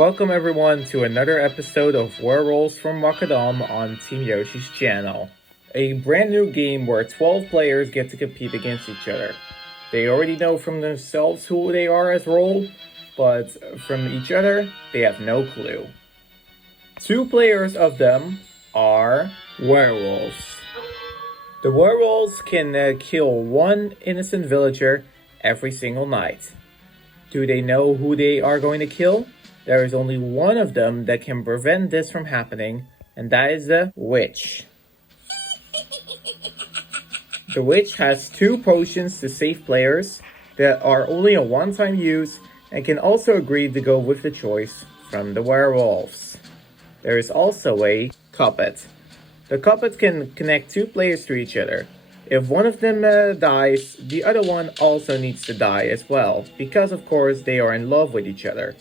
Welcome everyone to another episode of Werewolves from Wakkerdam on Team Yoshi's channel. A brand new game where 12 players get to compete against each other. They already know from themselves who they are as role, but from each other, they have no clue. 2 players of them are werewolves. The werewolves can kill one innocent villager every single night. Do they know who they are going to kill? There is only one of them that can prevent this from happening, and that is the witch. The witch has 2 potions to save players that are only a one-time use and can also agree to go with the choice from the werewolves. There is also a Koopa. The Koopa can connect 2 players to each other. If one of them dies, the other one also needs to die as well, because of course they are in love with each other.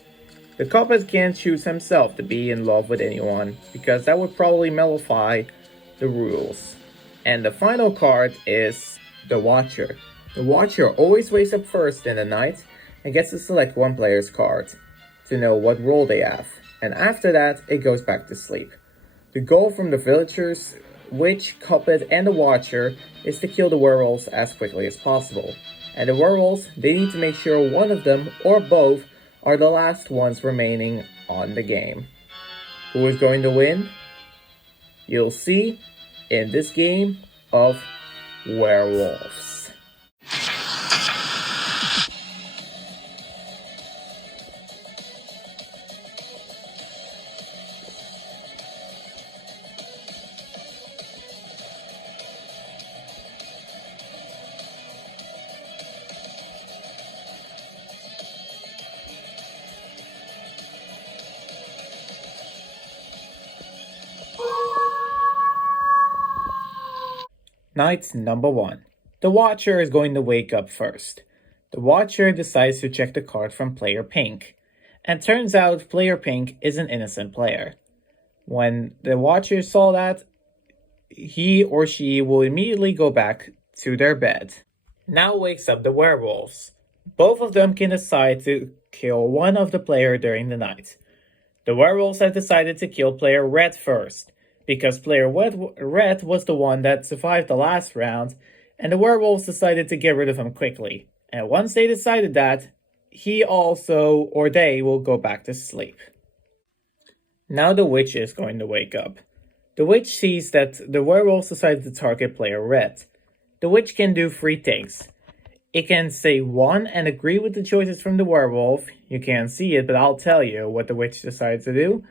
The Koopa can't choose himself to be in love with anyone, because that would probably nullify the rules. And the final card is the Watcher. The Watcher always wakes up first in the night and gets to select one player's card to know what role they have. And after that, it goes back to sleep. The goal from the villagers, witch, Koopa, and the Watcher is to kill the werewolves as quickly as possible. And the werewolves, they need to make sure one of them, or both, are the last ones remaining on the game. Who is going to win? You'll see in this game of Werewolves. Night number 1. The Watcher is going to wake up first. The Watcher decides to check the card from player Pink, and turns out player Pink is an innocent player. When the Watcher saw that, he or she will immediately go back to their bed. Now wakes up the werewolves. Both of them can decide to kill one of the player during the night. The werewolves have decided to kill player Red first, because player Red was the one that survived the last round, and the werewolves decided to get rid of him quickly. And once they decided that, he also, or they, will go back to sleep. Now the witch is going to wake up. The witch sees that the werewolves decided to target player Red. The witch can do 3 things. It can say 1 and agree with the choices from the werewolf. You can't see it, but I'll tell you what the witch decided to do.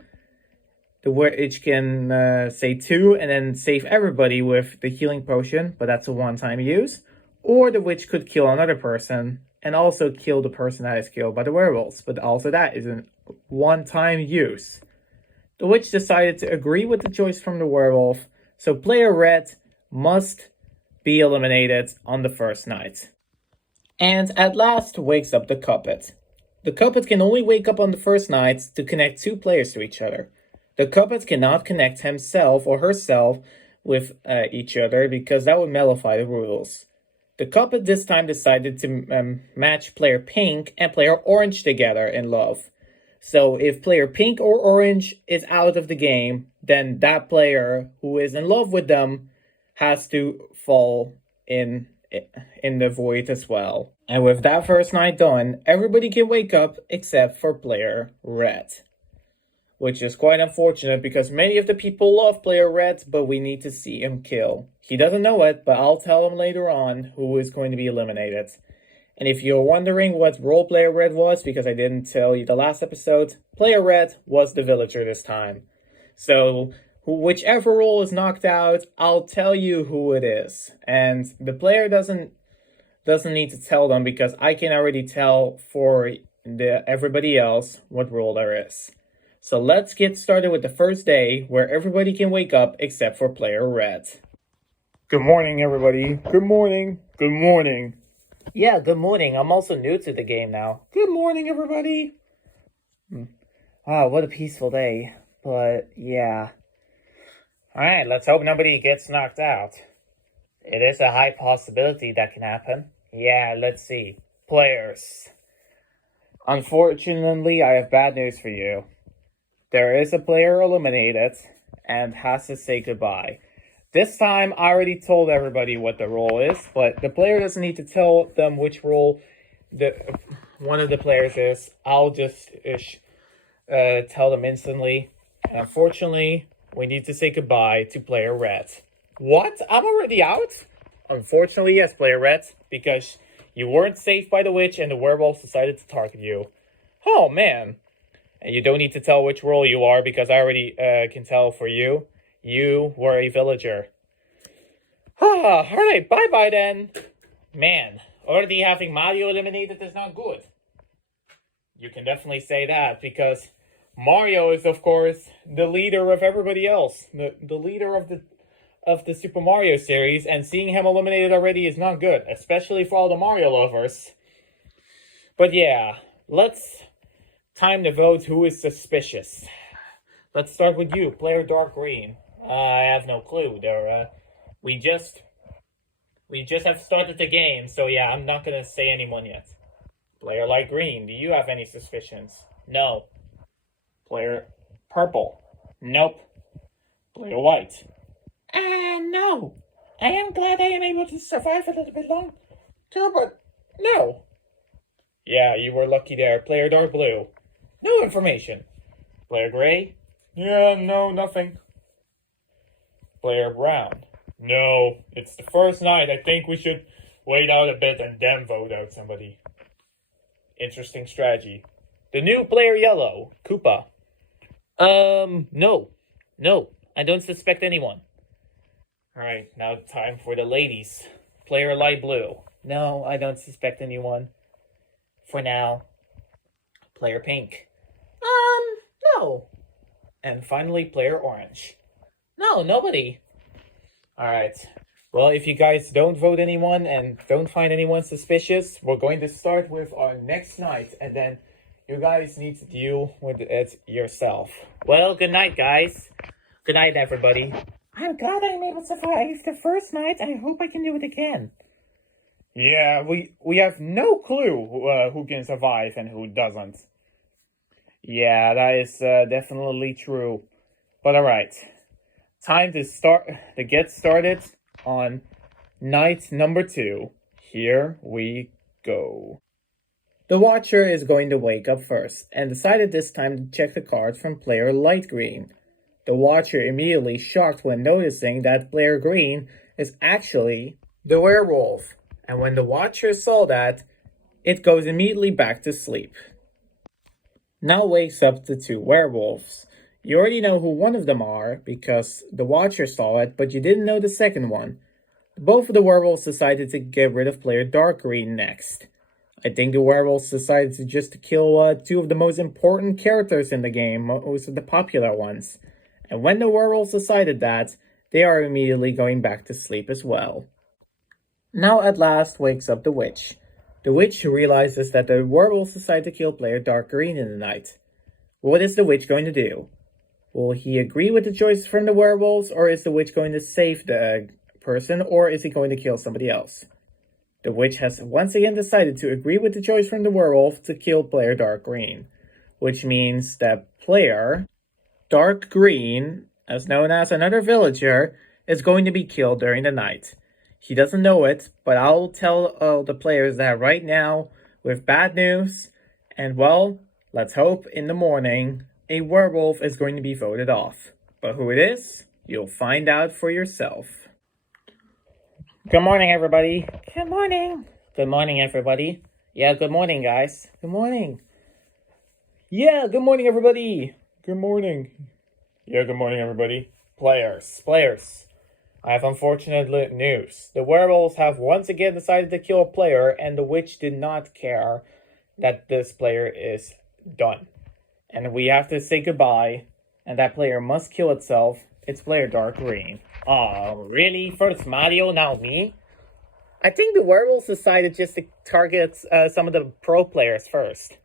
The witch can say 2 and then save everybody with the healing potion, but that's a one-time use. Or the witch could kill another person and also kill the person that is killed by the werewolves, but also that is a one-time use. The witch decided to agree with the choice from the werewolf, so player Red must be eliminated on the first night. And at last wakes up the Koopa. The Koopa can only wake up on the first night to connect 2 players to each other. The Koopa cannot connect himself or herself with each other because that would nullify the rules. The Koopa this time decided to match player Pink and player Orange together in love. So if player Pink or Orange is out of the game, then that player who is in love with them has to fall in the void as well. And with that first night done, everybody can wake up except for player Red. Which is quite unfortunate because many of the people love player Red, but we need to see him kill. He doesn't know it, but I'll tell him later on who is going to be eliminated. And if you're wondering what role player Red was, because I didn't tell you the last episode, player Red was the villager this time. So whichever role is knocked out, I'll tell you who it is. And the player doesn't need to tell them because I can already tell for everybody else what role there is. So let's get started with the first day where everybody can wake up except for player Red. Good morning, everybody. Good morning. Good morning. Yeah, good morning. I'm also new to the game now. Good morning, everybody. Wow, what a peaceful day. But yeah. Alright, let's hope nobody gets knocked out. It is a high possibility that can happen. Yeah, let's see. Players. Unfortunately, I have bad news for you. there is a player eliminated and has to say goodbye. This time, I already told everybody what the role is, but the player doesn't need to tell them which role one of the players is. I'll just tell them instantly. And unfortunately, we need to say goodbye to player Red. What? I'm already out? Unfortunately, yes, player Red, because you weren't saved by the witch and the werewolves decided to target you. Oh, man. And you don't need to tell which role you are, because I already can tell for you. You were a villager. Alright, bye-bye then. Man, already having Mario eliminated is not good. You can definitely say that, because Mario is, of course, the leader of everybody else. The leader of the Super Mario series, and seeing him eliminated already is not good, especially for all the Mario lovers. But yeah, time to vote who is suspicious. Let's start with you, player Dark Green. I have no clue. We just have started the game, so yeah, I'm not gonna say anyone yet. Player Light Green, do you have any suspicions? No. Player Purple? Nope. Player White? No. I am glad I am able to survive a little bit longer, but no. Yeah, you were lucky there. Player Dark Blue? No information. Player Gray? Yeah, no, nothing. Player Brown? No, it's the first night. I think we should wait out a bit and then vote out somebody. Interesting strategy. The new player Yellow, Koopa. No, I don't suspect anyone. Alright, now time for the ladies. Player Light Blue. No, I don't suspect anyone. For now. Player Pink. No. And finally, Player Orange. No, nobody. Alright. Well, if you guys don't vote anyone and don't find anyone suspicious, we're going to start with our next night, and then you guys need to deal with it yourself. Well, good night, guys. Good night, everybody. I'm glad I'm able to survive the first night. I hope I can do it again. Yeah, we have no clue who can survive and who doesn't. Yeah, that is definitely true. But alright, time to get started on night number 2. Here we go. The Watcher is going to wake up first, and decided this time to check the card from player Light Green. The Watcher immediately shocked when noticing that player Green is actually the werewolf, and when the Watcher saw that, it goes immediately back to sleep. Now wakes up the 2 werewolves. You already know who one of them are, because the Watcher saw it, but you didn't know the second one. Both of the werewolves decided to get rid of player Dark Green next. I think the werewolves decided to just kill 2 of the most important characters in the game, most of the popular ones. And when the werewolves decided that, they are immediately going back to sleep as well. Now at last wakes up the witch. The witch realizes that the werewolves decided to kill player Dark Green in the night. What is the witch going to do? Will he agree with the choice from the werewolves, or is the witch going to save the person, or is he going to kill somebody else? The witch has once again decided to agree with the choice from the werewolf to kill player Dark Green, which means that player Dark Green, as known as another villager, is going to be killed during the night. He doesn't know it, but I'll tell all the players that right now with bad news, and well, let's hope in the morning a werewolf is going to be voted off. But who it is, you'll find out for yourself. Good morning, everybody. Good morning. Good morning, everybody. Yeah, good morning, guys. Good morning. Yeah, good morning, everybody. Good morning. Yeah, good morning, everybody. Players. I have unfortunate news. The werewolves have once again decided to kill a player, and the witch did not care that this player is done. And we have to say goodbye, and that player must kill itself. It's player Dark Green. Oh, really? First Mario, now me? I think the werewolves decided just to target some of the pro players first.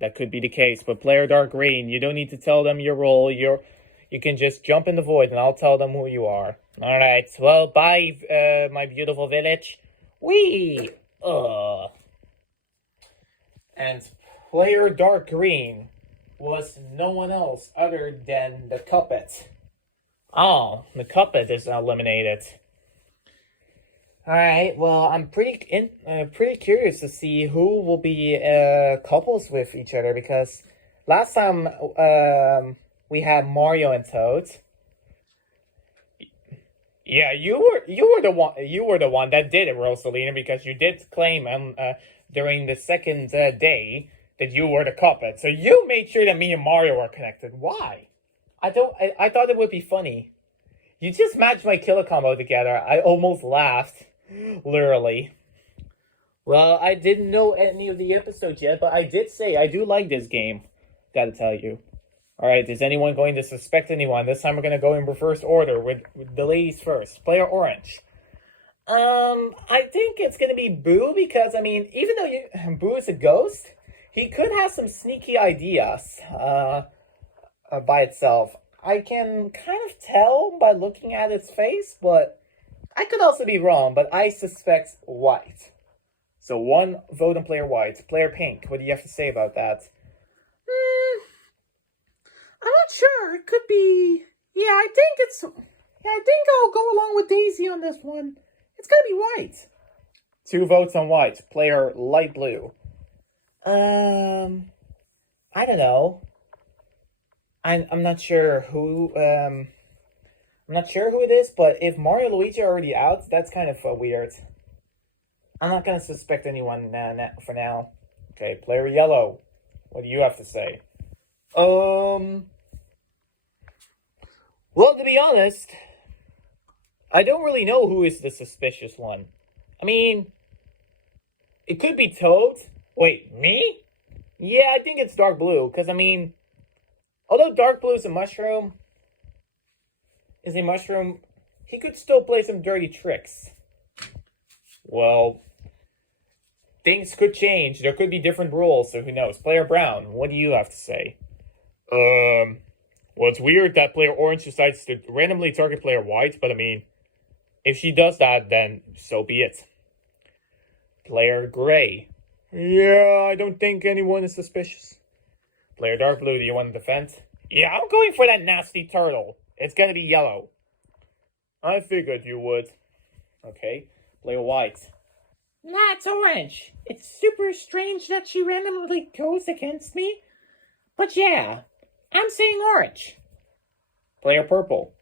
That could be the case, but player Dark Green, you don't need to tell them your role. You can just jump in the void and I'll tell them who you are. Alright, well, bye, my beautiful village. Whee! And player Dark Green, was no one else other than the Cuppet. Oh, the Cuppet is eliminated. Alright, well, I'm pretty curious to see who will be couples with each other, because last time we had Mario and Toad. Yeah, you were the one that did it, Rosalina, because you did claim during the second day that you were the Cuppet. So you made sure that me and Mario were connected. Why? I thought it would be funny. You just matched my killer combo together. I almost laughed. Literally. Well, I didn't know any of the episodes yet, but I did say I do like this game. Gotta tell you. Alright, is anyone going to suspect anyone? This time we're gonna go in reverse order with the ladies first. Player Orange. I think it's gonna be Boo, because, I mean, even though Boo is a ghost, he could have some sneaky ideas by itself. I can kind of tell by looking at its face, but I could also be wrong, but I suspect White. So 1 vote on Player White. Player Pink, what do you have to say about that? I'm not sure. It could be... Yeah, I think I'll go along with Daisy on this one. It's gotta be White. 2 votes on White. Player Light Blue. I don't know. I'm not sure who, I'm not sure who it is, but if Mario and Luigi are already out, that's kind of weird. I'm not gonna suspect anyone for now. Okay, Player Yellow. What do you have to say? Well, to be honest, I don't really know who is the suspicious one. I mean, it could be Toad. Wait, me? Yeah, I think it's Dark Blue, because, I mean, although Dark Blue is a mushroom, he could still play some dirty tricks. Well, things could change. There could be different rules, so who knows? Player Brown, what do you have to say? Well, it's weird that Player Orange decides to randomly target Player White, but I mean, if she does that, then so be it. Player Gray. Yeah, I don't think anyone is suspicious. Player Dark Blue, do you want to defend? Yeah, I'm going for that nasty turtle. It's gonna be yellow. I figured you would. Okay, Player White. Nah, it's Orange. It's super strange that she randomly goes against me. But yeah, I'm saying Orange. Player Purple.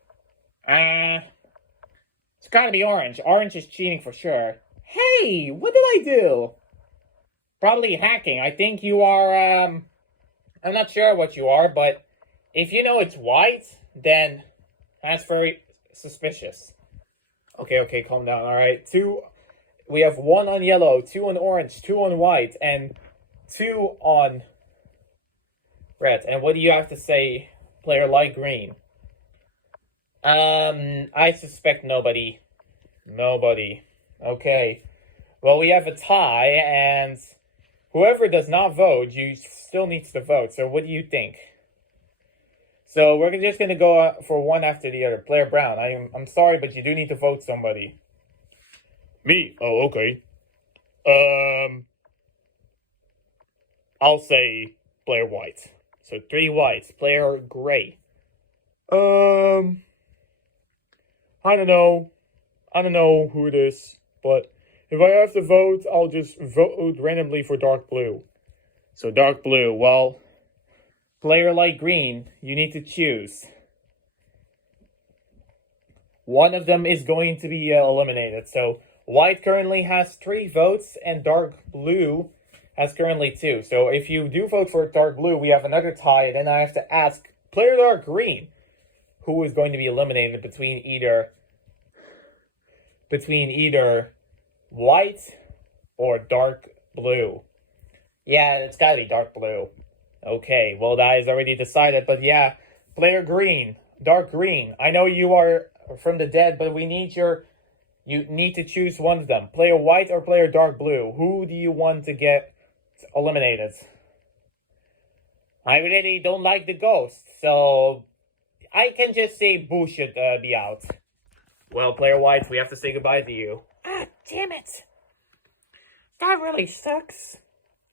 It's gotta be Orange. Orange is cheating for sure. Hey, what did I do? Probably hacking. I think you are, I'm not sure what you are, but if you know it's White, then that's very suspicious. Okay, calm down, alright. We have 1 on yellow, 2 on orange, 2 on white, and 2 on red. And what do you have to say, Player Light Green? I suspect nobody. Nobody. Okay. Well, we have a tie, and whoever does not vote, you still needs to vote. So what do you think? So we're just going to go for one after the other. Player Brown, I'm sorry, but you do need to vote somebody. Me? Oh, okay. I'll say Player White. So 3 whites. Player Gray. I don't know. I don't know who it is, but if I have to vote, I'll just vote randomly for Dark Blue. So Dark Blue, well, Player Light Green, you need to choose. One of them is going to be eliminated. So White currently has 3 votes, and Dark Blue has currently 2. So if you do vote for Dark Blue, we have another tie, and then I have to ask Player Dark Green who is going to be eliminated between either White or Dark Blue. Yeah, it's gotta be Dark Blue. Okay, well that is already decided, but yeah, Player Green, Dark Green. I know you are from the dead, but you need to choose one of them. Player White or Player Dark Blue. Who do you want to get eliminated? I really don't like the ghost, so I can just say Boo should be out. Well, Player White, we have to say goodbye to you. Ah, damn it. That really sucks.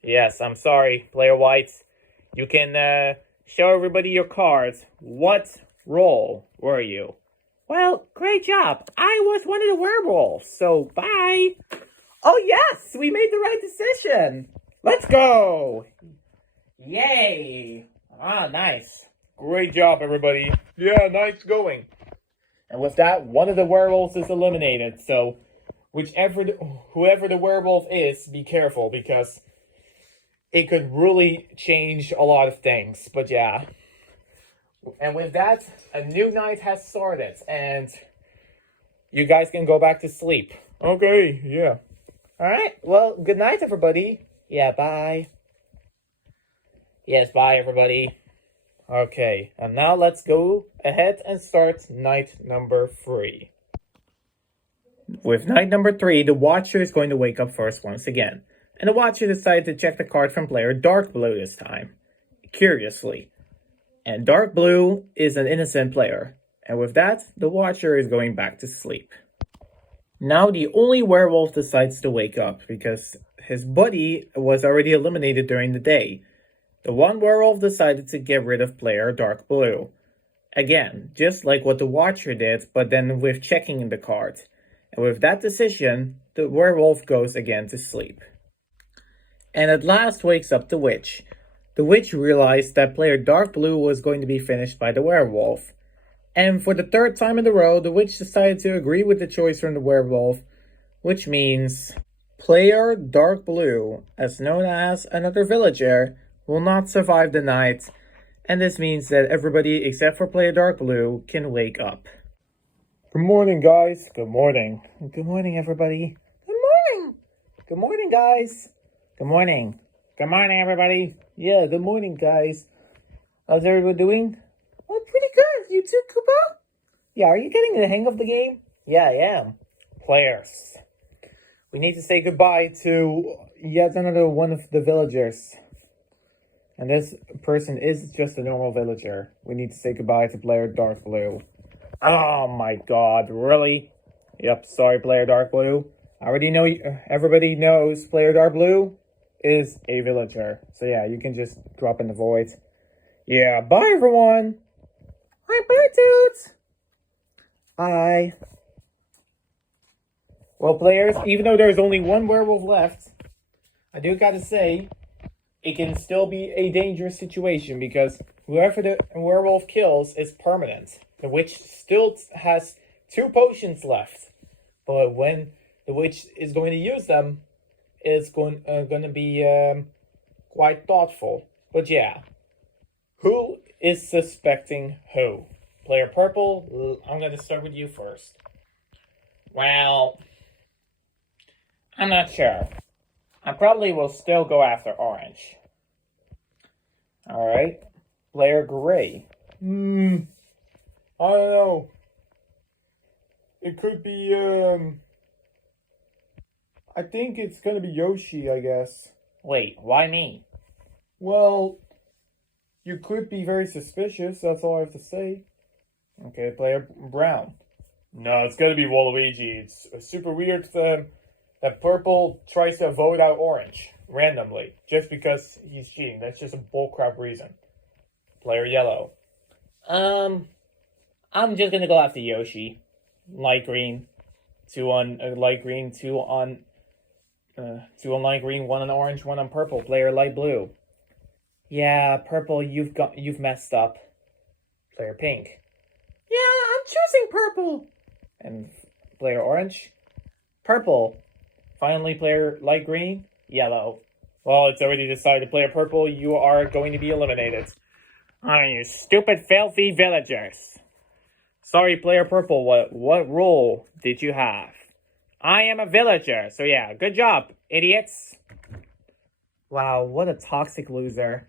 Yes, I'm sorry, Player White. You can show everybody your cards. What role were you? Well, great job. I was one of the werewolves, so bye. Oh yes, we made the right decision. Let's go. Yay. Ah, nice. Great job, everybody. Yeah, nice going. And with that, one of the werewolves is eliminated. So, whoever the werewolf is, be careful because it could really change a lot of things. But yeah. And with that, a new night has started, and you guys can go back to sleep. Okay, yeah. All right. Well, good night, everybody. Yeah, bye. Yes, bye, everybody. Okay, and now let's go ahead and start night number 3. With night number 3, the Watcher is going to wake up first once again. And the Watcher decided to check the card from player Dark Blue this time. Curiously. And Dark Blue is an innocent player. And with that, the Watcher is going back to sleep. Now the only werewolf decides to wake up because his buddy was already eliminated during the day. The one werewolf decided to get rid of player Dark Blue. Again, just like what the Watcher did, but then with checking in the cards. And with that decision, the werewolf goes again to sleep. And at last wakes up the witch. The witch realized that player Dark Blue was going to be finished by the werewolf. And for the 3rd time in a row, the witch decided to agree with the choice from the werewolf, which means player Dark Blue, as known as another villager, will not survive the night, and this means that everybody except for player Dark Blue can wake up. Good morning, guys. Good morning. Good morning, everybody. Good morning. Good morning, guys. Good morning. Good morning, everybody. Yeah, good morning, guys. How's everybody doing? Oh, pretty good. You too, Koopa? Yeah, are you getting the hang of the game? Yeah, I am. Players. We need to say goodbye to yet another one of the villagers. And this person is just a normal villager. We need to say goodbye to player Dark Blue. Oh my god, really? Yep, sorry player Dark Blue. I already know everybody knows player Dark Blue is a villager. So yeah, you can just drop in the void. Yeah, bye everyone. Bye dudes. Bye. Well players, even though there's only one werewolf left, I do gotta say, it can still be a dangerous situation because whoever the werewolf kills is permanent. The witch still has 2 potions left. But when the witch is going to use them, it's going to be quite thoughtful. But yeah, who is suspecting who? Player Purple, I'm going to start with you first. Well, I'm not sure. I probably will still go after Orange. Alright. Player Gray. I don't know. It could be, I think it's gonna be Yoshi, I guess. Wait, why me? Well, you could be very suspicious, that's all I have to say. Okay, player Brown. No, it's gonna be Waluigi. It's super weird that Purple tries to vote out Orange randomly just because he's cheating. That's just a bullcrap reason. Player Yellow. I'm just gonna go after Yoshi. Light green. 2 on light green, 2 on light green, 1 on orange, 1 on purple. Player light blue. Yeah, purple, you've messed up. Player pink. Yeah, I'm choosing purple. And player orange. Purple. Finally, player light green. Yellow. Well, it's already decided. Player purple, you are going to be eliminated. Oh, you stupid, filthy villagers. Sorry, player purple, what role did you have? I am a villager, so yeah, good job, idiots. Wow, what a toxic loser.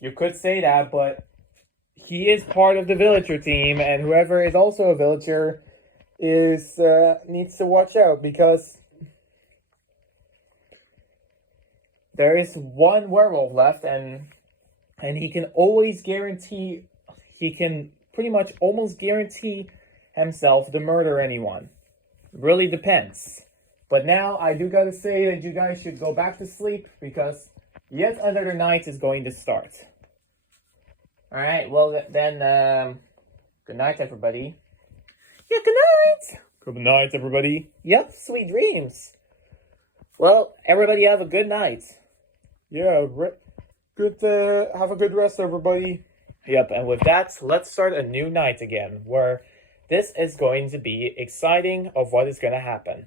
You could say that, but he is part of the villager team, and whoever is also a villager is needs to watch out, because there is 1 werewolf left, and he can always guarantee, he can pretty much almost guarantee himself to murder anyone. Really depends. But now I do gotta say that you guys should go back to sleep because Yet another night is going to start. Alright, well then, good night, everybody. Yeah, good night. Good night, everybody. Yep, sweet dreams. Well, everybody have a good night. Yeah, good. Have a good rest, everybody. Yep, and with that, let's start a new night again, where this is going to be exciting of what is going to happen.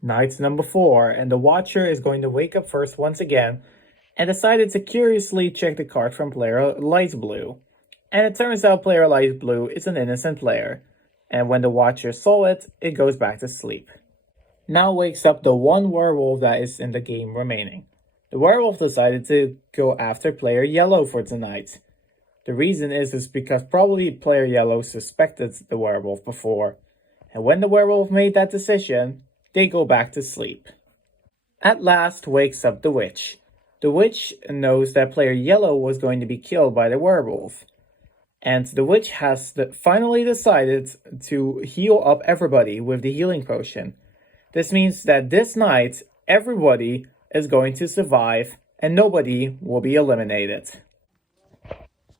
Night number 4, and the Watcher is going to wake up first once again, and decided to curiously check the card from player Light Blue. And it turns out player Light Blue is an innocent player, and when the Watcher saw it, it goes back to sleep. Now wakes up the one werewolf that is in the game remaining. The werewolf decided to go after player Yellow for tonight. The reason is because probably player Yellow suspected the werewolf before, and when the werewolf made that decision, they go back to sleep. At last wakes up the witch. The witch knows that player Yellow was going to be killed by the werewolf, and the witch has finally decided to heal up everybody with the healing potion. This means that this night, everybody is going to survive and nobody will be eliminated.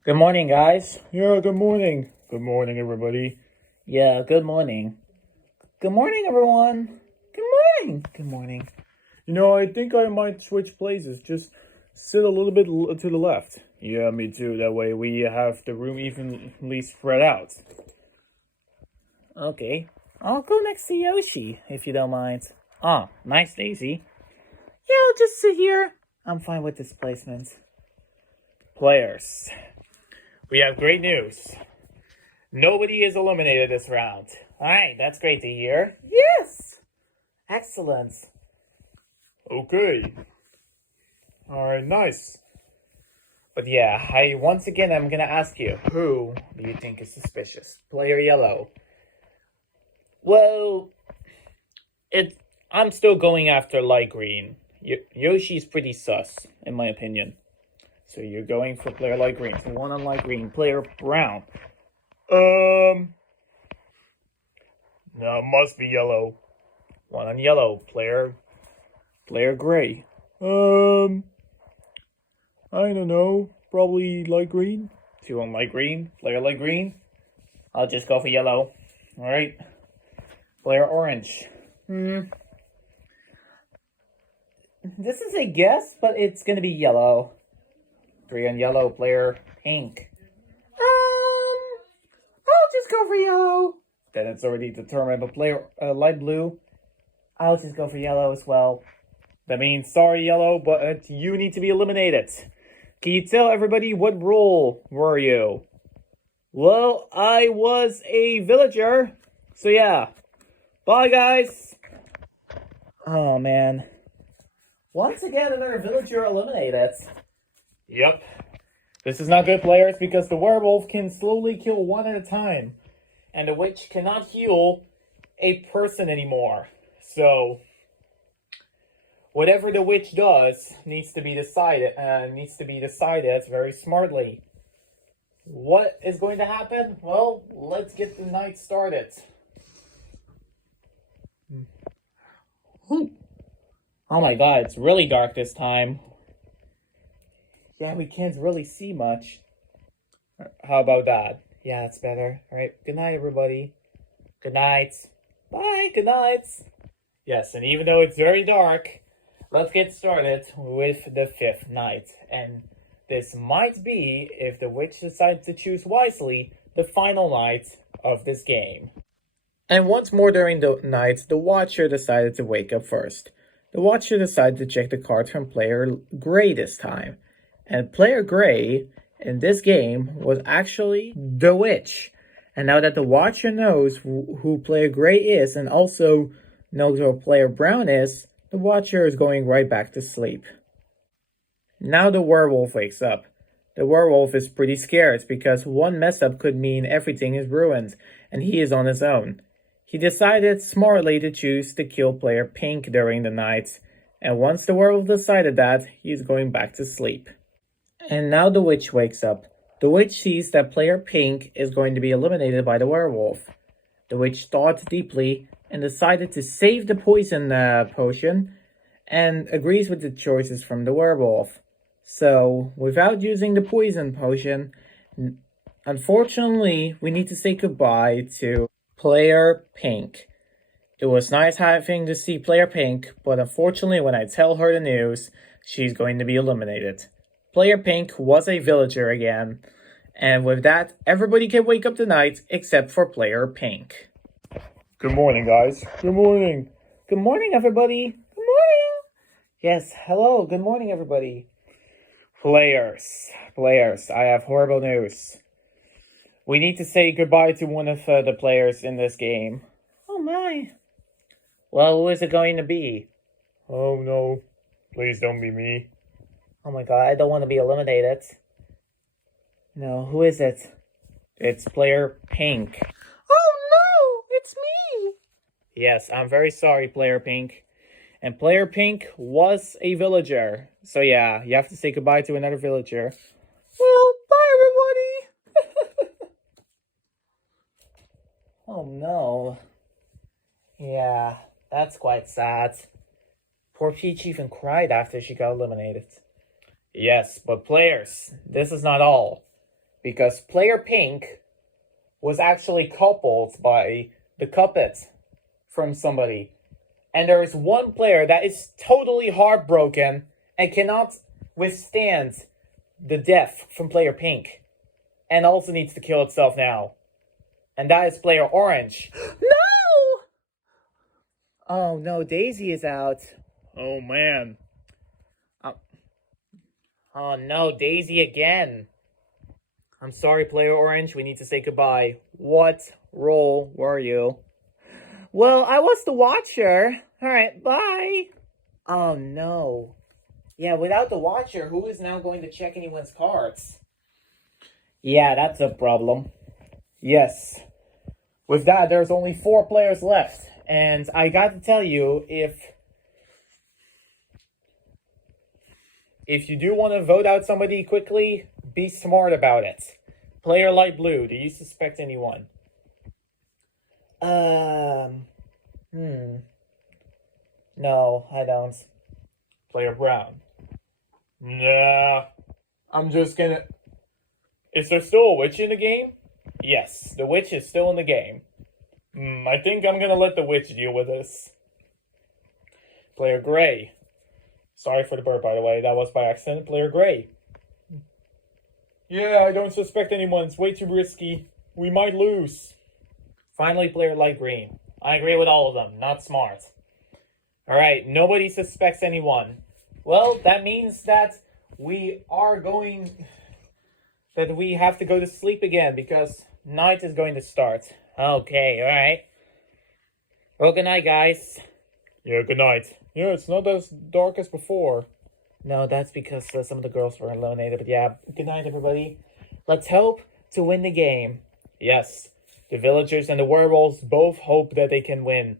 Good morning, guys. Yeah, good morning. Good morning, everybody. Yeah, good morning. Good morning, everyone. Good morning. Good morning. You know, I think I might switch places. Just sit a little bit to the left. Yeah, me too. That way we have the room evenly spread out. Okay. I'll go next to Yoshi, if you don't mind. Oh, nice, Daisy. Yeah, I'll just sit here. I'm fine with this placement. Players, we have great news. Nobody is eliminated this round. Alright, that's great to hear. Yes! Excellent. Okay. Alright, nice. But yeah, once again, I'm gonna ask you, who do you think is suspicious? Player Yellow. Well, I'm still going after Light Green. Yoshi's pretty sus, in my opinion. So you're going for player Light Green. So one on Light Green, player Brown. No, it must be Yellow. One on Yellow, player Gray. I don't know. Probably Light Green. Two on Light Green, player Light Green. I'll just go for Yellow. Alright. Player Orange. This is a guess, but it's gonna be Yellow. Three on Yellow, player Pink. I'll just go for Yellow. Then it's already determined, but player Light Blue, I'll just go for Yellow as well. That means, sorry Yellow, but you need to be eliminated. Can you tell everybody what role were you? Well, I was a villager, so yeah. Bye, guys. Oh, man. Once again, another villager eliminated. Yep. This is not good, players, because the werewolf can slowly kill one at a time. And the witch cannot heal a person anymore. So, whatever the witch does needs to be decided very smartly. What is going to happen? Well, let's get the night started. Oh my god, it's really dark this time. Yeah, we can't really see much. How about that? Yeah, that's better. Alright, good night, everybody. Good night. Bye, good night. Yes, and even though it's very dark, let's get started with the fifth night. And this might be, if the witch decides to choose wisely, the final night of this game. And once more during the night, the Watcher decided to wake up first. The Watcher decided to check the cards from player Gray this time. And player Gray, in this game, was actually the witch. And now that the Watcher knows who player Gray is, and also knows who player Brown is, the Watcher is going right back to sleep. Now the werewolf wakes up. The werewolf is pretty scared because one mess up could mean everything is ruined, and he is on his own. He decided smartly to choose to kill player Pink during the night, and once the werewolf decided that, he's going back to sleep. And now the witch wakes up. The witch sees that player Pink is going to be eliminated by the werewolf. The witch thought deeply and decided to save the poison potion and agrees with the choices from the werewolf. So, without using the poison potion, unfortunately, we need to say goodbye to Player Pink. It was nice having to see Player Pink, but unfortunately, when I tell her the news, she's going to be eliminated. Player Pink was a villager again, and with that, everybody can wake up tonight except for Player Pink. Good morning, guys. Good morning. Good morning, everybody. Good morning. Yes, hello. Good morning, everybody. Players, I have horrible news. We need to say goodbye to one of the players in this game. Oh my. Well, who is it going to be? Oh no. Please don't be me. Oh my god, I don't want to be eliminated. No, who is it? It's Player Pink. Oh no, it's me. Yes, I'm very sorry, Player Pink. And Player Pink was a villager. So yeah, you have to say goodbye to another villager. Well, bye everybody. Oh no. Yeah, that's quite sad. Poor Peach even cried after she got eliminated. Yes, but players, this is not all. Because Player Pink was actually coupled by the Cuppet from somebody. And there is one player that is totally heartbroken and cannot withstand the death from Player Pink. And also needs to kill itself now. And that is Player Orange. No! Oh no, Daisy is out. Oh man. Oh no, Daisy again. I'm sorry, Player Orange. We need to say goodbye. What role were you? Well, I was the Watcher. Alright, bye. Oh no. Yeah, without the Watcher, who is now going to check anyone's cards? Yeah, that's a problem. Yes. With that, there's only 4 players left. And I got to tell you, if you do want to vote out somebody quickly, be smart about it. Player Light Blue, do you suspect anyone? No, I don't. Player Brown. Nah. I'm just gonna... Is there still a witch in the game? Yes, the witch is still in the game. I think I'm gonna let the witch deal with this. Player Gray. Sorry for the burp, by the way. That was by accident. Player Gray. Yeah, I don't suspect anyone. It's way too risky. We might lose. Finally, Player Light Green. I agree with all of them. Not smart. Alright, nobody suspects anyone. Well, that means that we have to go to sleep again because night is going to start. Okay, alright. Well, good night, guys. Yeah, good night. Yeah, it's not as dark as before. No, that's because some of the girls were eliminated. But yeah, good night, everybody. Let's hope to win the game. Yes, the villagers and the werewolves both hope that they can win.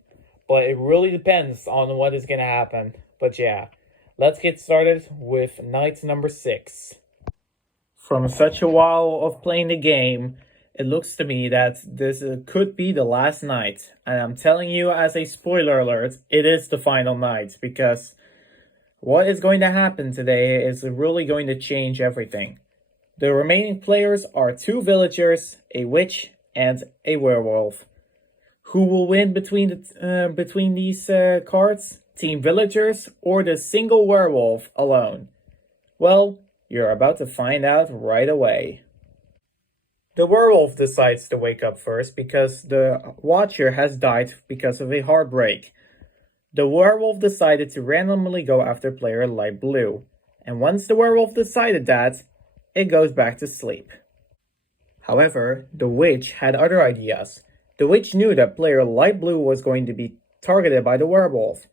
But it really depends on what is going to happen. But yeah, let's get started with night number 6. From such a while of playing the game, it looks to me that this could be the last night. And I'm telling you as a spoiler alert, it is the final night. Because what is going to happen today is really going to change everything. The remaining players are 2 villagers, a witch, and a werewolf. Who will win between these cards? Team Villagers or the single werewolf alone? Well, you're about to find out right away. The werewolf decides to wake up first because the Watcher has died because of a heartbreak. The werewolf decided to randomly go after player Light Blue, and once the werewolf decided that, it goes back to sleep. However, the witch had other ideas. The witch knew that player Light Blue was going to be targeted by the werewolf,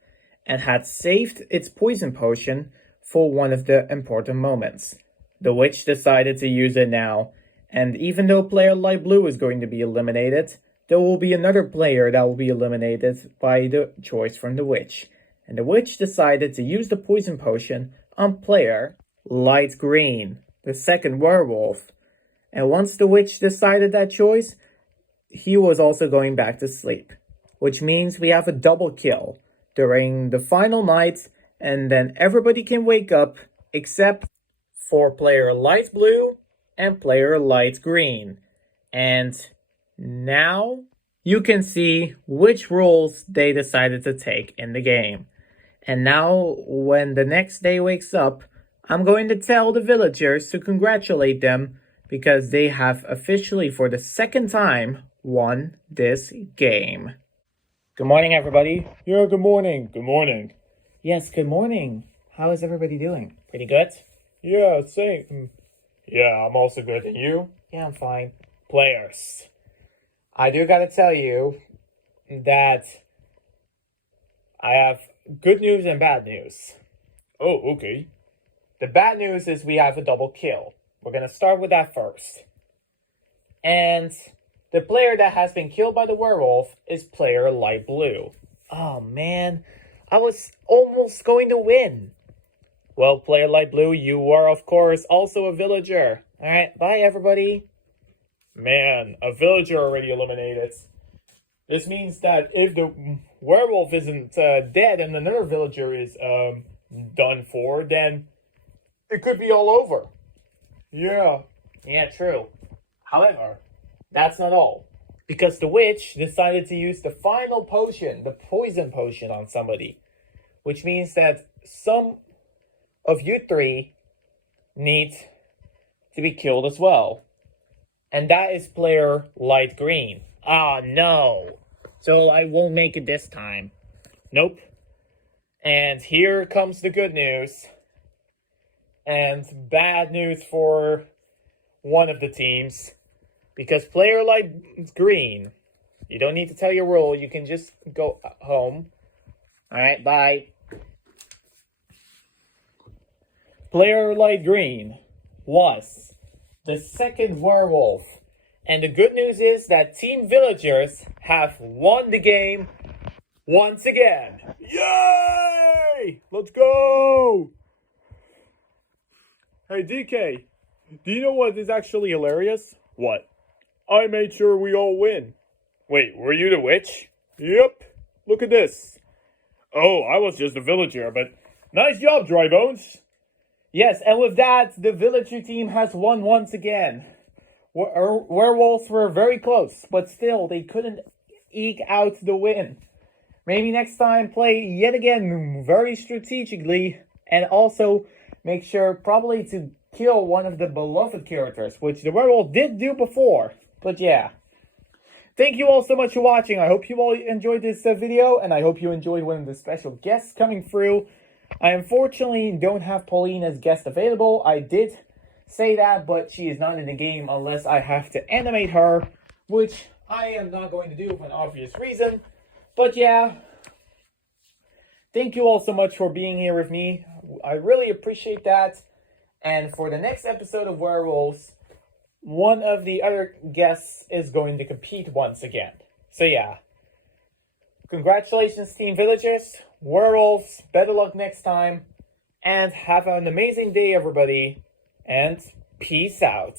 and had saved its poison potion for one of the important moments. The witch decided to use it now, and even though player Light Blue is going to be eliminated, there will be another player that will be eliminated by the choice from the witch. And the witch decided to use the poison potion on player Light Green, the second werewolf. And once the witch decided that choice, he was also going back to sleep. Which means we have a double kill during the final night and then everybody can wake up except for player light blue and player light green. And now you can see which roles they decided to take in the game. And now, when the next day wakes up, I'm going to tell the villagers to congratulate them because they have officially, for the second time, won this game. Good morning, everybody. Yeah, good morning. Good morning. Yes, good morning. How is everybody doing? Pretty good? Yeah, same. Yeah, I'm also good. And you? Yeah, I'm fine. Players. I do gotta tell you that I have good news and bad news. Oh, okay. The bad news is we have a double kill. We're gonna start with that first. And the player that has been killed by the werewolf is player light blue. Oh man, I was almost going to win. Well, player light blue, you are of course also a villager. Alright, bye everybody. Man, a villager already eliminated. This means that if the werewolf isn't dead and another villager is done for, then it could be all over. Yeah. Yeah, true. However, that's not all. Because the witch decided to use the final potion, the poison potion, on somebody. Which means that some of you three need to be killed as well. And that is player light green. Ah, no. So I won't make it this time. Nope. And here comes the good news. And bad news for one of the teams. Because player light green, you don't need to tell your role. You can just go home. Alright, bye. Player light green was the second werewolf. And the good news is that Team Villagers have won the game once again. Yay! Let's go! Hey, DK, do you know what is actually hilarious? What? I made sure we all win. Wait, were you the witch? Yep. Look at this. Oh, I was just a villager, but nice job, Dry Bones. Yes, and with that, the villager team has won once again. Werewolves were very close, but still, they couldn't eke out the win. Maybe next time, play yet again very strategically, and also make sure probably to kill one of the beloved characters, which the werewolf did do before. But yeah. Thank you all so much for watching. I hope you all enjoyed this video, and I hope you enjoyed one of the special guests coming through. I unfortunately don't have Pauline as guest available. I did say that, but she is not in the game unless I have to animate her, which I am not going to do for an obvious reason. But yeah, thank you all so much for being here with me. I really appreciate that. And for the next episode of Werewolves, one of the other guests is going to compete once again. So yeah, congratulations Team Villagers, Werewolves, better luck next time, and have an amazing day everybody, and peace out.